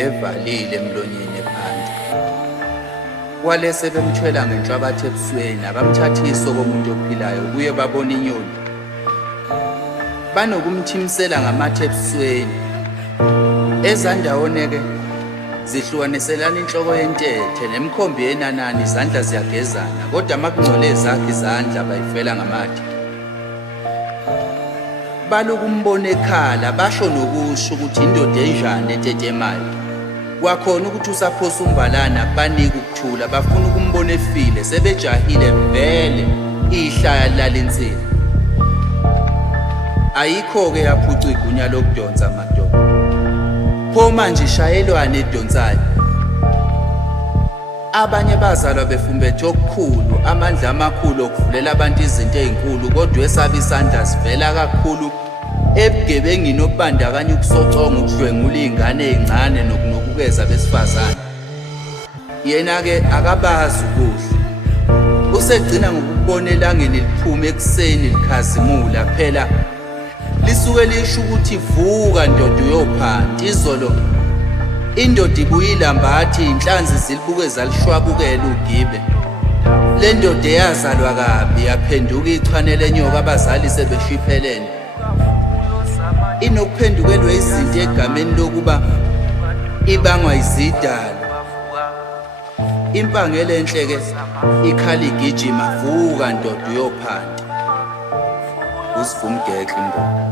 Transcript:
bevalile emlonyeni ephansi. Kwalese bemthwela ngenhlabathi ebusweni, abamthathisa komuntu ophilayo kuye babona inyoni. Banokumthimisela ngamathe ebusweni. Ezandawone-ke zihlukaniselana inhloko yentethe nemkhombi yenanani, izandla ziyagezana, kodwa makungcole ezakhe izandla bayifela ngamathe. Balokumbona ekhala, basho nokusho ukuthi indoda enjani etetemayo. Kwakhona ukuthi usaphosa umbalana banika ukuthula, bafuna ukumbona efile, sebejahile vele ihlaya lala insini. Ayikho-ke yaphuca igunya lokudonsa amadoda. Pho manje ishayelwane edonsayo. Abanye bazalwa befumbethe okukhulu, amandla amakhulu okuvulela abantu izinto ezinkulu, kodwa esaba isandla sivela kakhulu ebugebengini obubandakanya ukusoconga, ukudlwengula izingane ezincane nokunukukeza besifazane. Yena-ke akabazi ukudla. Usegcina ngokubona elangeni liphuma ekuseni likhazimula, phela lisuke lisho ukuthi vuka ndoda uyophanda. Izolo indoda ibuye ilambathi, inhlanzi zilibuke zalishwabukela ugibe. Le ndoda eyazalwa kabi yaphenduka ichwane lenyoka, abazali sebeshiphelene. Inokuphendukelwa izinto egameni lokuba ibangwa izidalwa. Impangela enhle-ke ikhala igijima, vuka ndoda uyophanda. USivumgekle Mbobo.